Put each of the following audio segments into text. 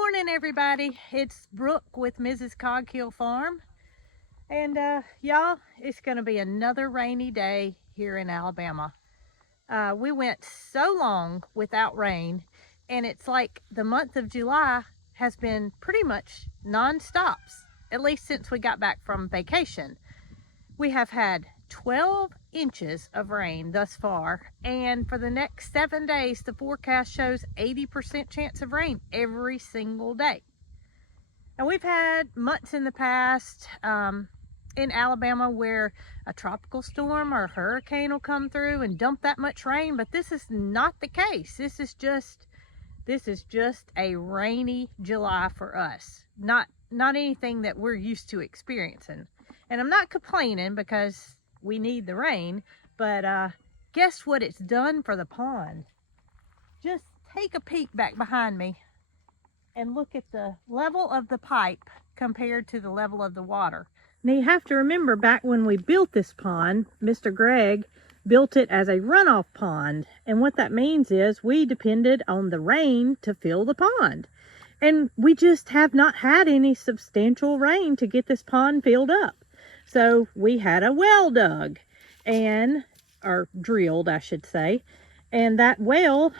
morning, everybody. It's Brooke with Mrs. Cog Hill Farm. And y'all, it's going to be another rainy day here in Alabama. We went so long without rain, and it's like the month of July has been pretty much non-stops, at least since we got back from vacation. We have had 12 inches of rain thus far, and for the next 7 days the forecast shows 80% chance of rain every single day. And we've had months in the past in Alabama where a tropical storm or a hurricane will come through and dump that much rain, but this is not the case. This is just a rainy July for us, not anything that we're used to experiencing. And I'm not complaining because we need the rain, but guess what it's done for the pond? Just take a peek back behind me and look at the level of the pipe compared to the level of the water. Now you have to remember, back when we built this pond, Mr. Greg built it as a runoff pond. And what that means is we depended on the rain to fill the pond. And we just have not had any substantial rain to get this pond filled up. So we had a well dug, or drilled, I should say. And that well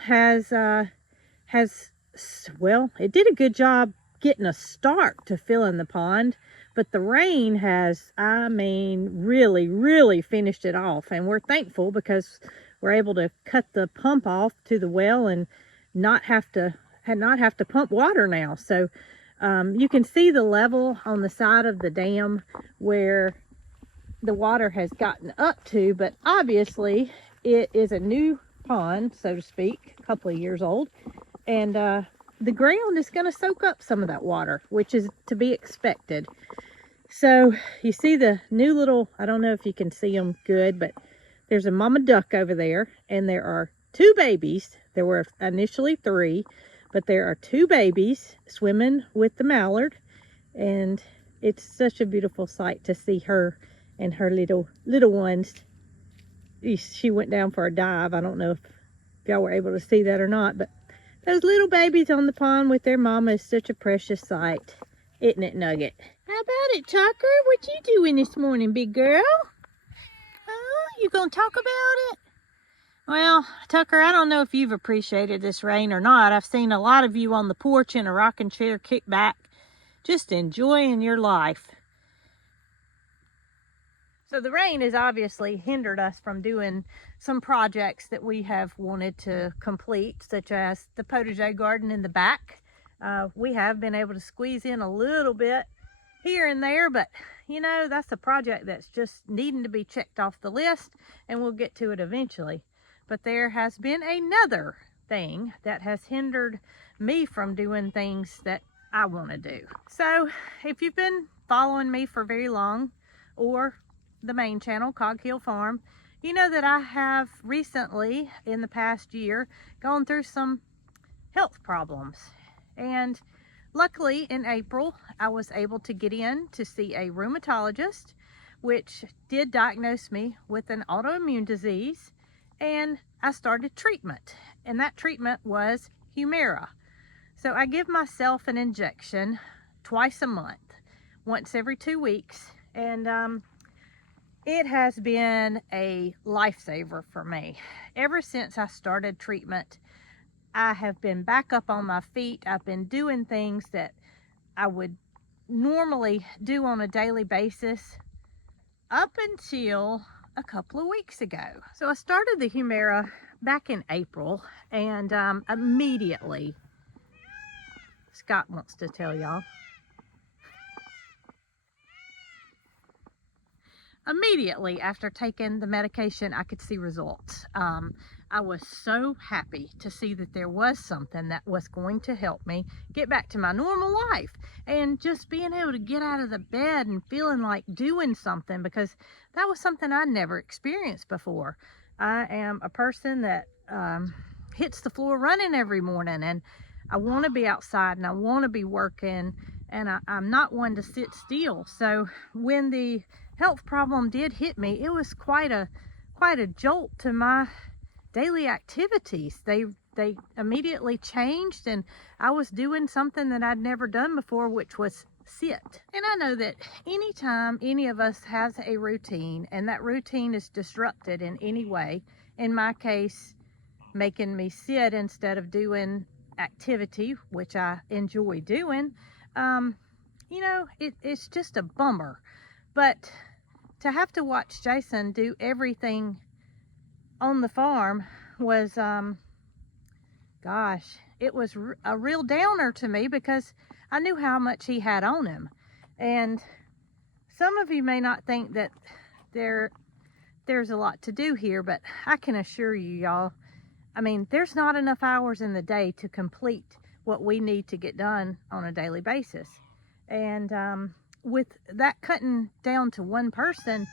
well, it did a good job getting a start to filling the pond, but the rain has, really finished it off. And we're thankful because we're able to cut the pump off to the well and not have to pump water now. So you can see the level on the side of the dam where the water has gotten up to, but obviously it is a new pond, so to speak, a couple of years old, and the ground is going to soak up some of that water, which is to be expected. So you see the new little, I don't know if you can see them good, but there's a mama duck over there, and there are two babies. There were initially 3, but there are 2 babies swimming with the mallard, and it's such a beautiful sight to see her and her little ones. She went down for a dive. I don't know if y'all were able to see that or not, but those little babies on the pond with their mama is such a precious sight. Isn't it, Nugget? How about it, Tucker? What you doing this morning, big girl? Oh, you gonna talk about it? Well, Tucker, I don't know if you've appreciated this rain or not. I've seen a lot of you on the porch in a rocking chair, kick back, just enjoying your life. So the rain has obviously hindered us from doing some projects that we have wanted to complete, such as the potager garden in the back. We have been able to squeeze in a little bit here and there, but you know, that's a project that's just needing to be checked off the list, and we'll get to it eventually. But there has been another thing that has hindered me from doing things that I want to do. So if you've been following me for very long, or the main channel, Cog Hill Farm, you know that I have recently, in the past year, gone through some health problems. And luckily in April, I was able to get in to see a rheumatologist, which did diagnose me with an autoimmune disease, and I started treatment. And that treatment was Humira. So I give myself an injection twice a month, once every 2 weeks, and it has been a lifesaver for me. Ever since I started treatment, I have been back up on my feet. I've been doing things that I would normally do on a daily basis up until a couple of weeks ago. So I started the Humira back in April, and immediately, Scott wants to tell y'all. Immediately after taking the medication, I could see results. I was so happy to see that there was something that was going to help me get back to my normal life, and just being able to get out of the bed and feeling like doing something, because that was something I never experienced before. I am a person that hits the floor running every morning, and I want to be outside and I want to be working, and I'm not one to sit still. So when the health problem did hit me, it was quite a jolt to my daily activities. They they immediately changed, and I was doing something that I'd never done before, which was sit. And I know that anytime any of us has a routine and that routine is disrupted in any way, in my case, making me sit instead of doing activity, which I enjoy doing, you know, it's just a bummer. But to have to watch Jason do everything on the farm was, gosh, it was a real downer to me, because I knew how much he had on him. And some of you may not think that there's a lot to do here, but I can assure you, y'all, I mean, there's not enough hours in the day to complete what we need to get done on a daily basis. And with that cutting down to one person,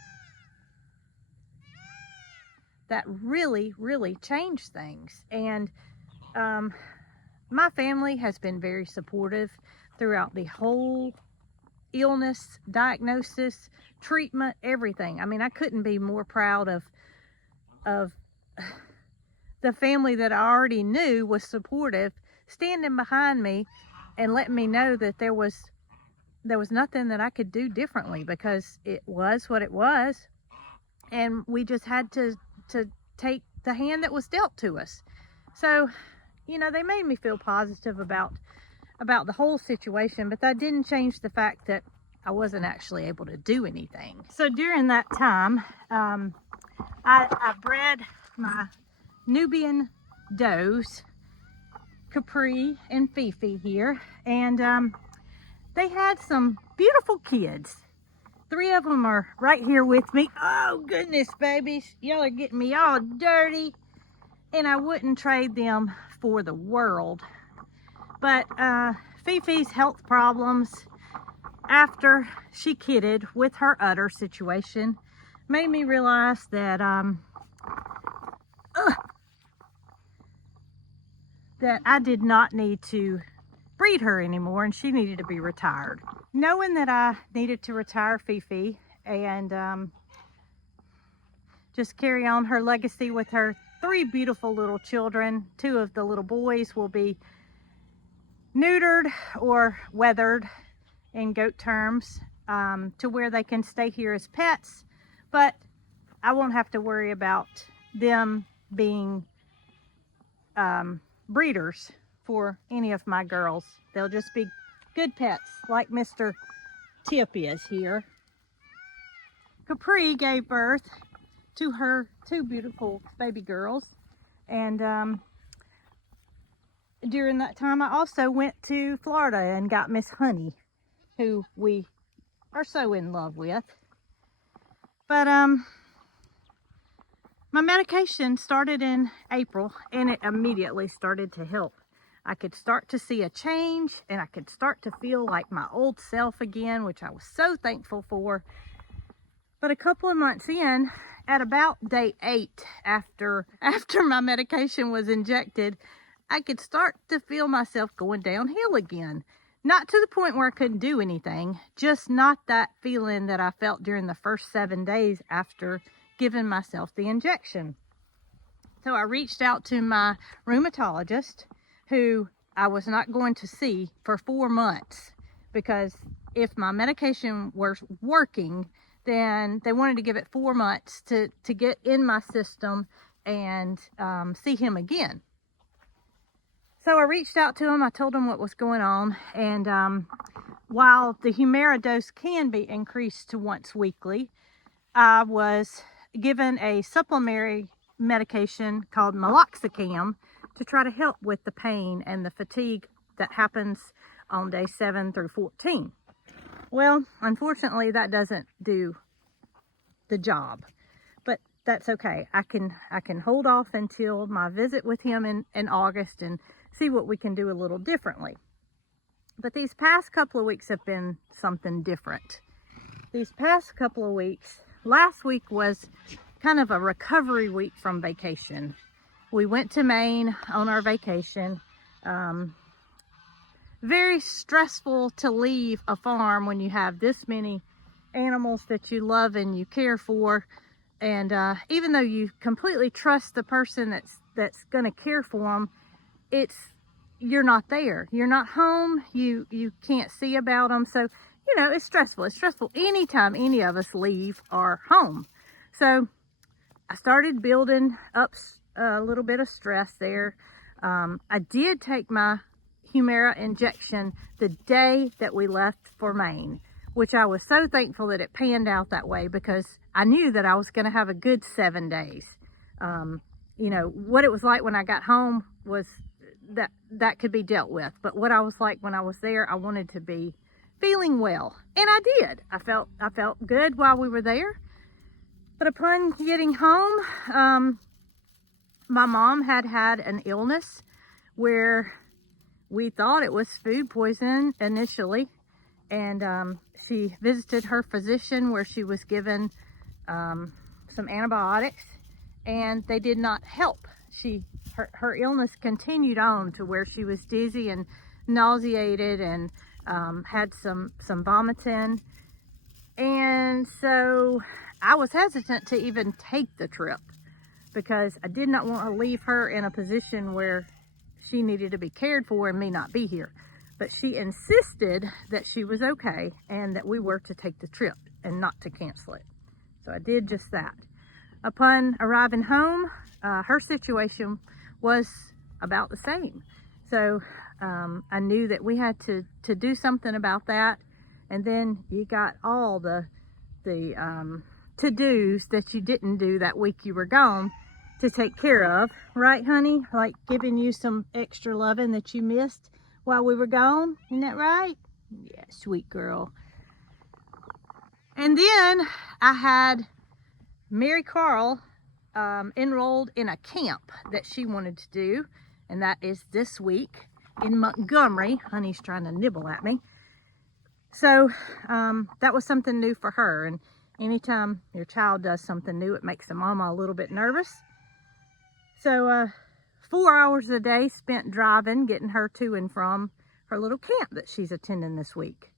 that really, really changed things. And my family has been very supportive throughout the whole illness, diagnosis, treatment, everything. I mean, I couldn't be more proud of the family that I already knew was supportive, standing behind me and letting me know that there was nothing that I could do differently, because it was what it was, and we just had to take the hand that was dealt to us. So, you know, they made me feel positive about the whole situation, but that didn't change the fact that I wasn't actually able to do anything. So during that time, I bred my Nubian does, Capri and Fifi here, and they had some beautiful kids. 3 of them are right here with me. Oh goodness, babies, y'all are getting me all dirty, and I wouldn't trade them for the world. But Fifi's health problems after she kidded with her udder situation made me realize that that I did not need to breed her anymore, and she needed to be retired. Knowing that I needed to retire Fifi and just carry on her legacy with her 3 beautiful little children, 2 of the little boys will be neutered or weathered in goat terms, to where they can stay here as pets, but I won't have to worry about them being breeders for any of my girls. They'll just be good pets like Mr. Tip is here. Capri gave birth to her 2 beautiful baby girls, and during that time I also went to Florida and got Miss Honey, who we are so in love with. But my medication started in April, and it immediately started to help. I could start to see a change, and I could start to feel like my old self again, which I was so thankful for. But a couple of months in, at about day 8 after my medication was injected, I could start to feel myself going downhill again. Not to the point where I couldn't do anything, just not that feeling that I felt during the first 7 days after giving myself the injection. So I reached out to my rheumatologist, who I was not going to see for 4 months, because if my medication was working, then they wanted to give it 4 months to get in my system and see him again. So I reached out to him, I told him what was going on, and while the Humira dose can be increased to once weekly, I was given a supplementary medication called meloxicam to try to help with the pain and the fatigue that happens on day 7 through 14. Well, unfortunately, that doesn't do the job, but that's okay. I can hold off until my visit with him in August and see what we can do a little differently. But these past couple of weeks have been something different. These past couple of weeks, last week was kind of a recovery week from vacation. We went to Maine on our vacation. Very stressful to leave a farm when you have this many animals that you love and you care for, and even though you completely trust the person that's going to care for them, you're not there. You're not home. You can't see about them. So, you know, it's stressful. It's stressful anytime any of us leave our home. So I started building up a little bit of stress there. I did take my Humira injection the day that we left for Maine, which I was so thankful that it panned out that way, because I knew that I was going to have a good 7 days. You know, what it was like when I got home was that could be dealt with, but what I was like when I was there, I wanted to be feeling well, and I did. I felt good while we were there. But upon getting home, my mom had an illness where we thought it was food poisoning initially, and she visited her physician where she was given some antibiotics, and they did not help. Her illness continued on to where she was dizzy and nauseated, and had some vomiting. And so I was hesitant to even take the trip, because I did not want to leave her in a position where she needed to be cared for and me not be here. But she insisted that she was okay and that we were to take the trip and not to cancel it. So I did just that. Upon arriving home, her situation was about the same. So I knew that we had to do something about that. And then you got all the to-dos that you didn't do that week you were gone to take care of, right, honey? Like giving you some extra loving that you missed while we were gone. Isn't that right? Yeah, sweet girl. And then I had Marycarl enrolled in a camp that she wanted to do, and that is this week in Montgomery. Honey's trying to nibble at me. So that was something new for her, and anytime your child does something new, it makes the mama a little bit nervous. So 4 hours a day spent driving, getting her to and from her little camp that she's attending this week.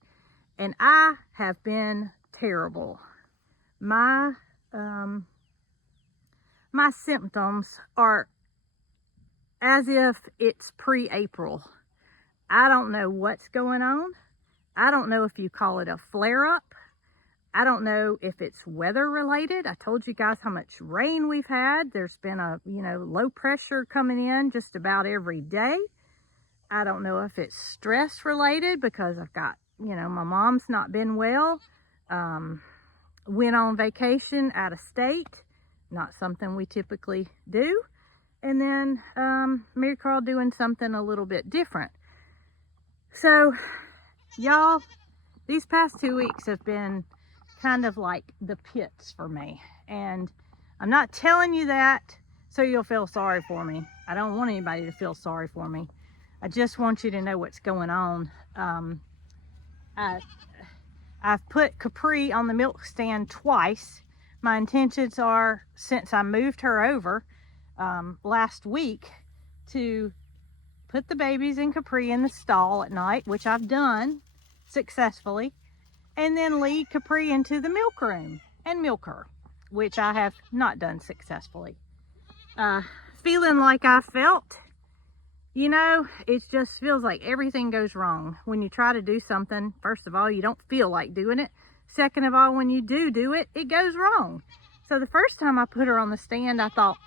And I have been terrible. My symptoms are as if it's pre-April. I don't know what's going on. I don't know if you call it a flare-up. I don't know if it's weather related. I told you guys how much rain we've had. There's been a, low pressure coming in just about every day. I don't know if it's stress related, because I've got, my mom's not been well. Went on vacation out of state. Not something we typically do. And then Marycarl doing something a little bit different. So, y'all, these past 2 weeks have been kind of like the pits for me. And I'm not telling you that so you'll feel sorry for me. I don't want anybody to feel sorry for me. I just want you to know what's going on. I've put Capri on the milk stand twice. My intentions are, since I moved her over last week, to put the babies in Capri in the stall at night, which I've done successfully, and then lead Capri into the milk room and milk her, which I have not done successfully. Feeling like I felt, it just feels like everything goes wrong when you try to do something. First of all, you don't feel like doing it. Second of all, when you do it, it goes wrong. So the first time I put her on the stand, I thought,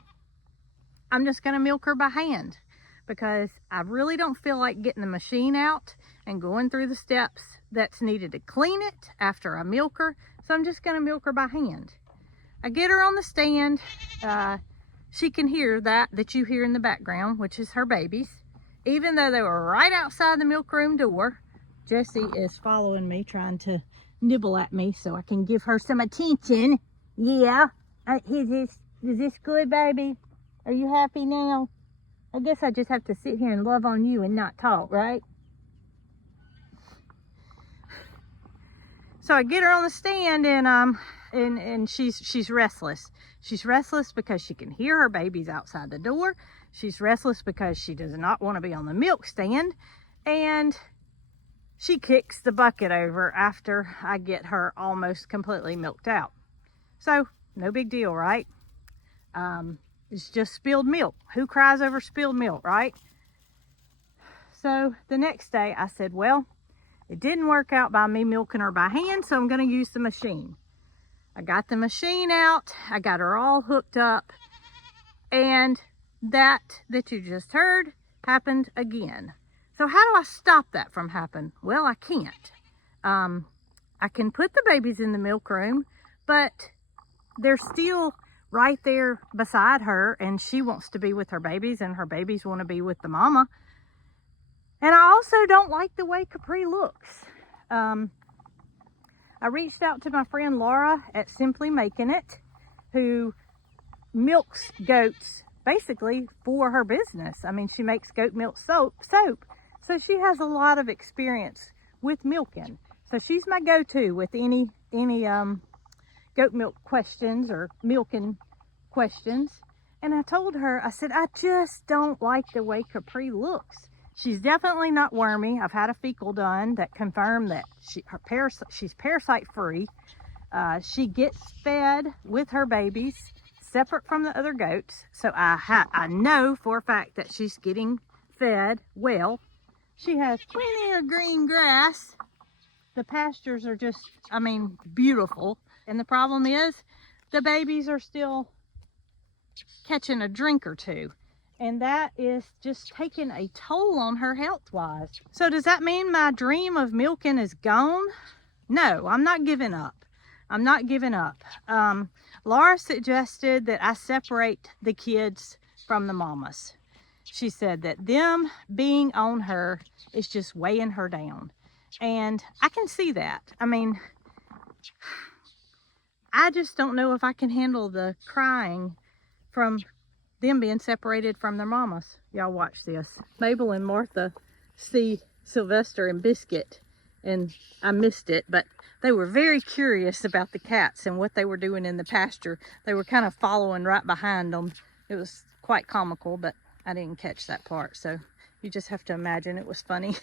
I'm just going to milk her by hand, because I really don't feel like getting the machine out and going through the steps that's needed to clean it after I milk her. So I'm just going to milk her by hand. I get her on the stand. She can hear that you hear in the background, which is her babies. Even though they were right outside the milk room door, Jessie is following me, trying to nibble at me so I can give her some attention. Yeah. Is this good, baby? Are you happy now? I guess I just have to sit here and love on you and not talk, right? So I get her on the stand, and she's restless. She's restless because she can hear her babies outside the door. She's restless because she does not want to be on the milk stand, and she kicks the bucket over after I get her almost completely milked out. So no big deal, right? It's just spilled milk. Who cries over spilled milk, right? So the next day I said, well, it didn't work out by me milking her by hand, so I'm going to use the machine. I got the machine out, I got her all hooked up, and that you just heard happened again. So how do I stop that from happening? Well, I can't. I can put the babies in the milk room, but they're still right there beside her, and she wants to be with her babies, and her babies want to be with the mama. And I also don't like the way Capri looks. I reached out to my friend Laura at Simply Making It, who milks goats basically for her business. I mean, she makes goat milk soap, so she has a lot of experience with milking. So she's my go-to with any goat milk questions or milking questions. And I told her, I said, I just don't like the way Capri looks. She's definitely not wormy. I've had a fecal done that confirmed that she's parasite free. She gets fed with her babies separate from the other goats. So I know for a fact that she's getting fed well. She has plenty of green grass. The pastures are just, I mean, beautiful. And the problem is the babies are still catching a drink or two. And that is just taking a toll on her health-wise. So does that mean my dream of milking is gone? No, I'm not giving up. I'm not giving up. Laura suggested that I separate the kids from the mamas. She said that them being on her is just weighing her down. And I can see that. I mean, I just don't know if I can handle the crying from them being separated from their mamas. Y'all watch this. Mabel and Martha see Sylvester and Biscuit, and I missed it, but they were very curious about the cats and what they were doing in the pasture. They were kind of following right behind them. It was quite comical, but I didn't catch that part, so you just have to imagine it was funny.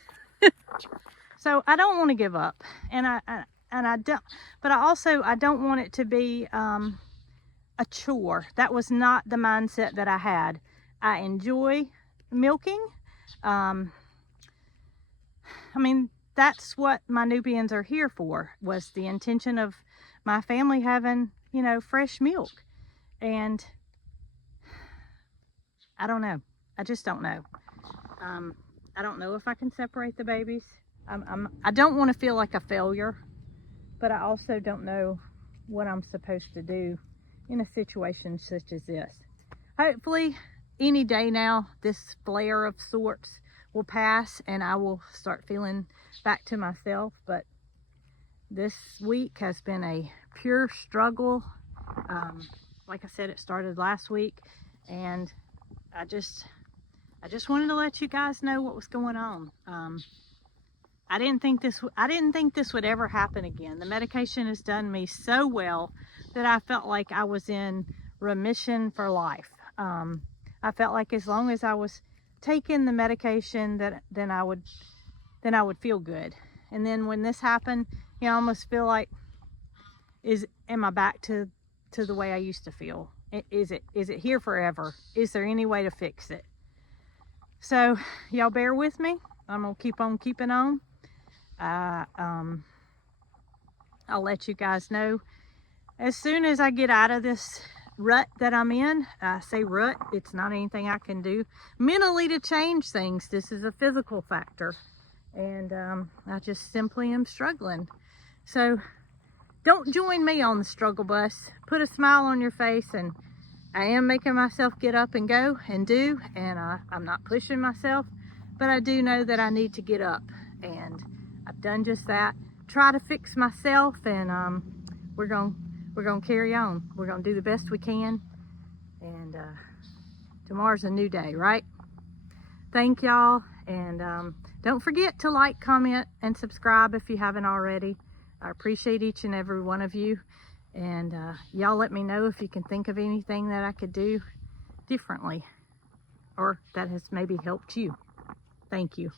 So I don't want to give up, and I don't, but I don't want it to be a chore. That was not the mindset that I had. I enjoy milking. I mean, that's what my Nubians are here for, was the intention of my family having, you know, fresh milk. And I don't know. I just don't know. I don't know if I can separate the babies. I don't want to feel like a failure, but I also don't know what I'm supposed to do in a situation such as this. Hopefully any day now this flare of sorts will pass and I will start feeling back to myself, but this week has been a pure struggle. Like I said, it started last week, and I just wanted to let you guys know what was going on. I didn't think this would ever happen again. The medication has done me so well that I felt like I was in remission for life. I felt like as long as I was taking the medication, then I would feel good. And then when this happened, you know, I almost feel like, am I back to the way I used to feel? Is it here forever? Is there any way to fix it? So y'all bear with me. I'm gonna keep on keeping on. I'll let you guys know as soon as I get out of this rut that I'm in. I say rut, it's not anything I can do mentally to change things. This is a physical factor, and I just simply am struggling. So don't join me on the struggle bus. Put a smile on your face, and I am making myself get up and go and do, and I'm not pushing myself, but I do know that I need to get up, and I've done just that. Try to fix myself, and we're gonna carry on. We're gonna do the best we can, and tomorrow's a new day, right? Thank y'all, and don't forget to like, comment, and subscribe if you haven't already. I appreciate each and every one of you, and y'all let me know if you can think of anything that I could do differently or that has maybe helped you. Thank you.